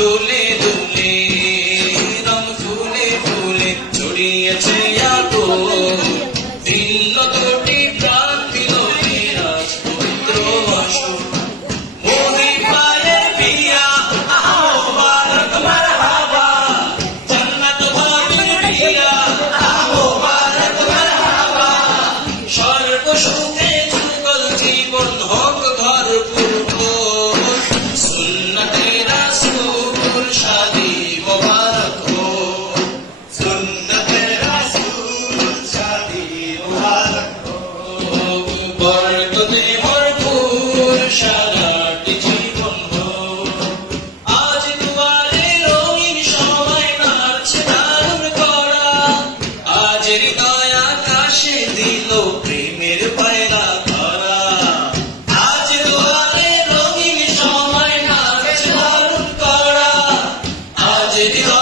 দুলি দুলি রং ফুলে ফুলে ছড়িয়েছে আগুন أشهد querido